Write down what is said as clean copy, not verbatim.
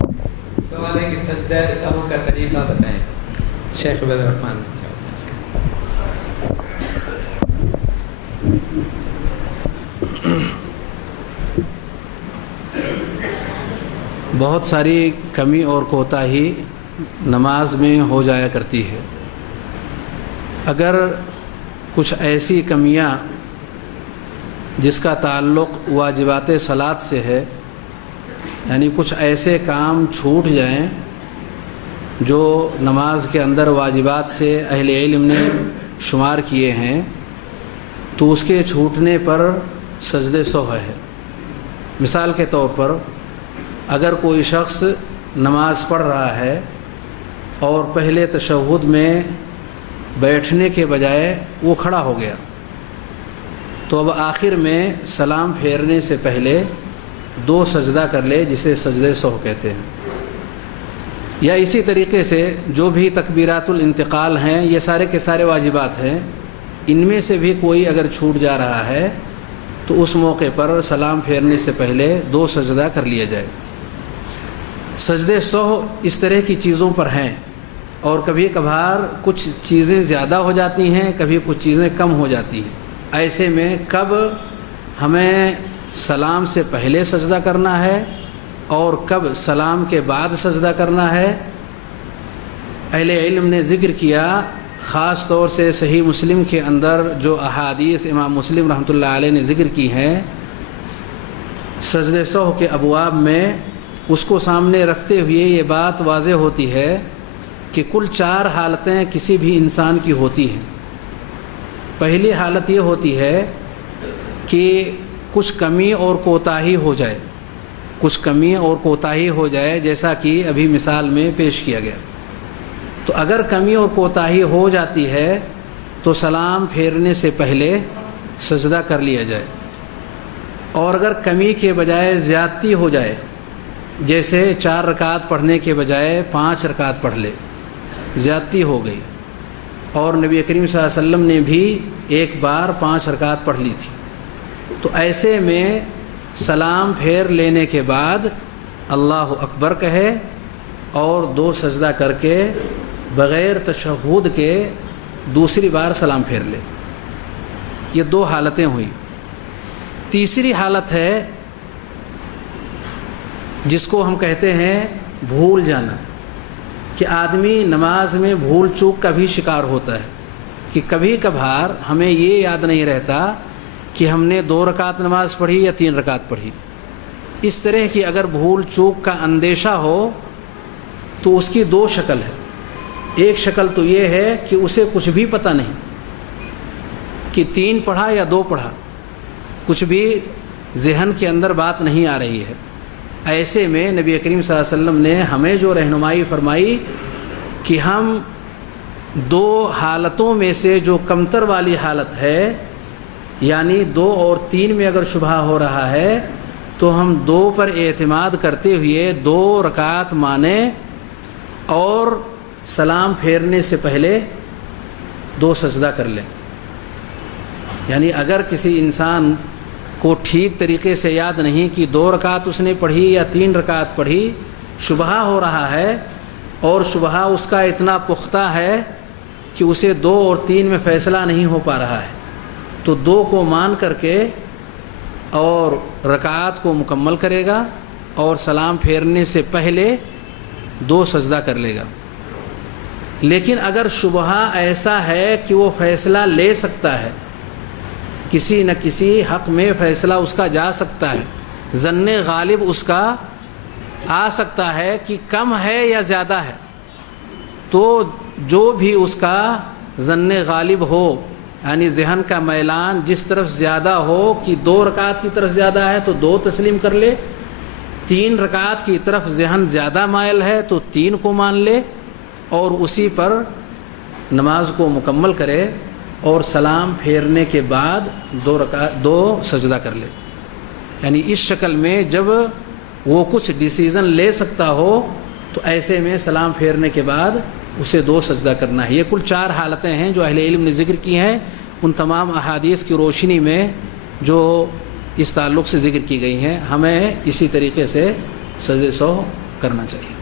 سوال ہے کہ سجدہ سہو کا طریقہ بتائیں. شیخ عبید الرحمن کیا ہوتا ہے اس کا؟ بہت ساری کمی اور کوتاہی نماز میں ہو جایا کرتی ہے. اگر کچھ ایسی کمیاں جس کا تعلق واجبات صلاۃ سے ہے، یعنی کچھ ایسے کام چھوٹ جائیں جو نماز کے اندر واجبات سے اہل علم نے شمار کیے ہیں، تو اس کے چھوٹنے پر سجدہ سہو ہے. مثال کے طور پر اگر کوئی شخص نماز پڑھ رہا ہے اور پہلے تشہد میں بیٹھنے کے بجائے وہ کھڑا ہو گیا، تو اب آخر میں سلام پھیرنے سے پہلے 2 سجدہ کر لے، جسے سجدہ سہو کہتے ہیں. یا اسی طریقے سے جو بھی تکبیرات الانتقال ہیں، یہ سارے کے سارے واجبات ہیں، ان میں سے بھی کوئی اگر چھوٹ جا رہا ہے تو اس موقع پر سلام پھیرنے سے پہلے 2 سجدہ کر لیا جائے. سجدہ سہو اس طرح کی چیزوں پر ہیں، اور کبھی کبھار کچھ چیزیں زیادہ ہو جاتی ہیں، کبھی کچھ چیزیں کم ہو جاتی ہیں. ایسے میں کب ہمیں سلام سے پہلے سجدہ کرنا ہے اور کب سلام کے بعد سجدہ کرنا ہے، اہل علم نے ذکر کیا. خاص طور سے صحیح مسلم کے اندر جو احادیث امام مسلم رحمۃ اللہ علیہ نے ذکر کی ہیں سجدہ سہو کے ابواب میں، اس کو سامنے رکھتے ہوئے یہ بات واضح ہوتی ہے کہ کل 4 حالتیں کسی بھی انسان کی ہوتی ہیں. پہلی حالت یہ ہوتی ہے کہ کچھ کمی اور کوتاہی ہو جائے، کچھ کمی اور کوتاہی ہو جائے، جیسا کہ ابھی مثال میں پیش کیا گیا. تو اگر کمی اور کوتاہی ہو جاتی ہے تو سلام پھیرنے سے پہلے سجدہ کر لیا جائے. اور اگر کمی کے بجائے زیادتی ہو جائے، جیسے 4 رکعت پڑھنے کے بجائے 5 رکعت پڑھ لے، زیادتی ہو گئی، اور نبی کریم صلی اللہ علیہ وسلم نے بھی ایک بار 5 رکعت پڑھ لی تھی، تو ایسے میں سلام پھیر لینے کے بعد اللہ اکبر کہے اور 2 سجدہ کر کے بغیر تشہد کے دوسری بار سلام پھیر لے. یہ 2 حالتیں ہوئیں. تیسری حالت ہے جس کو ہم کہتے ہیں بھول جانا، کہ آدمی نماز میں بھول چوک کا بھی شکار ہوتا ہے، کہ کبھی کبھار ہمیں یہ یاد نہیں رہتا کہ ہم نے 2 رکعت نماز پڑھی یا 3 رکعت پڑھی. اس طرح کی اگر بھول چوک کا اندیشہ ہو تو اس کی 2 شکل ہے. ایک شکل تو یہ ہے کہ اسے کچھ بھی پتہ نہیں کہ 3 پڑھا یا 2 پڑھا، کچھ بھی ذہن کے اندر بات نہیں آ رہی ہے. ایسے میں نبی کریم صلی اللہ علیہ وسلم نے ہمیں جو رہنمائی فرمائی کہ ہم 2 حالتوں میں سے جو کمتر والی حالت ہے، یعنی 2 اور 3 میں اگر شبہ ہو رہا ہے تو ہم 2 پر اعتماد کرتے ہوئے 2 رکعت مانیں اور سلام پھیرنے سے پہلے 2 سجدہ کر لیں. یعنی اگر کسی انسان کو ٹھیک طریقے سے یاد نہیں کہ 2 رکعت اس نے پڑھی یا 3 رکعت پڑھی، شبہ ہو رہا ہے اور شبہ اس کا اتنا پختہ ہے کہ اسے 2 اور 3 میں فیصلہ نہیں ہو پا رہا ہے، تو 2 کو مان کر کے اور رکعات کو مکمل کرے گا اور سلام پھیرنے سے پہلے 2 سجدہ کر لے گا. لیکن اگر شبہ ایسا ہے کہ وہ فیصلہ لے سکتا ہے، کسی نہ کسی حق میں فیصلہ اس کا جا سکتا ہے، ظن غالب اس کا آ سکتا ہے کہ کم ہے یا زیادہ ہے، تو جو بھی اس کا ظن غالب ہو، یعنی ذہن کا میلان جس طرف زیادہ ہو کہ 2 رکعت کی طرف زیادہ ہے تو 2 تسلیم کر لے، 3 رکعت کی طرف ذہن زیادہ مائل ہے تو 3 کو مان لے اور اسی پر نماز کو مکمل کرے اور سلام پھیرنے کے بعد 2 سجدہ کر لے. یعنی اس شکل میں جب وہ کچھ ڈیسیزن لے سکتا ہو تو ایسے میں سلام پھیرنے کے بعد اسے 2 سجدہ کرنا ہے. یہ کل 4 حالتیں ہیں جو اہل علم نے ذکر کی ہیں، ان تمام احادیث کی روشنی میں جو اس تعلق سے ذکر کی گئی ہیں. ہمیں اسی طریقے سے سجدہ سہو کرنا چاہیے.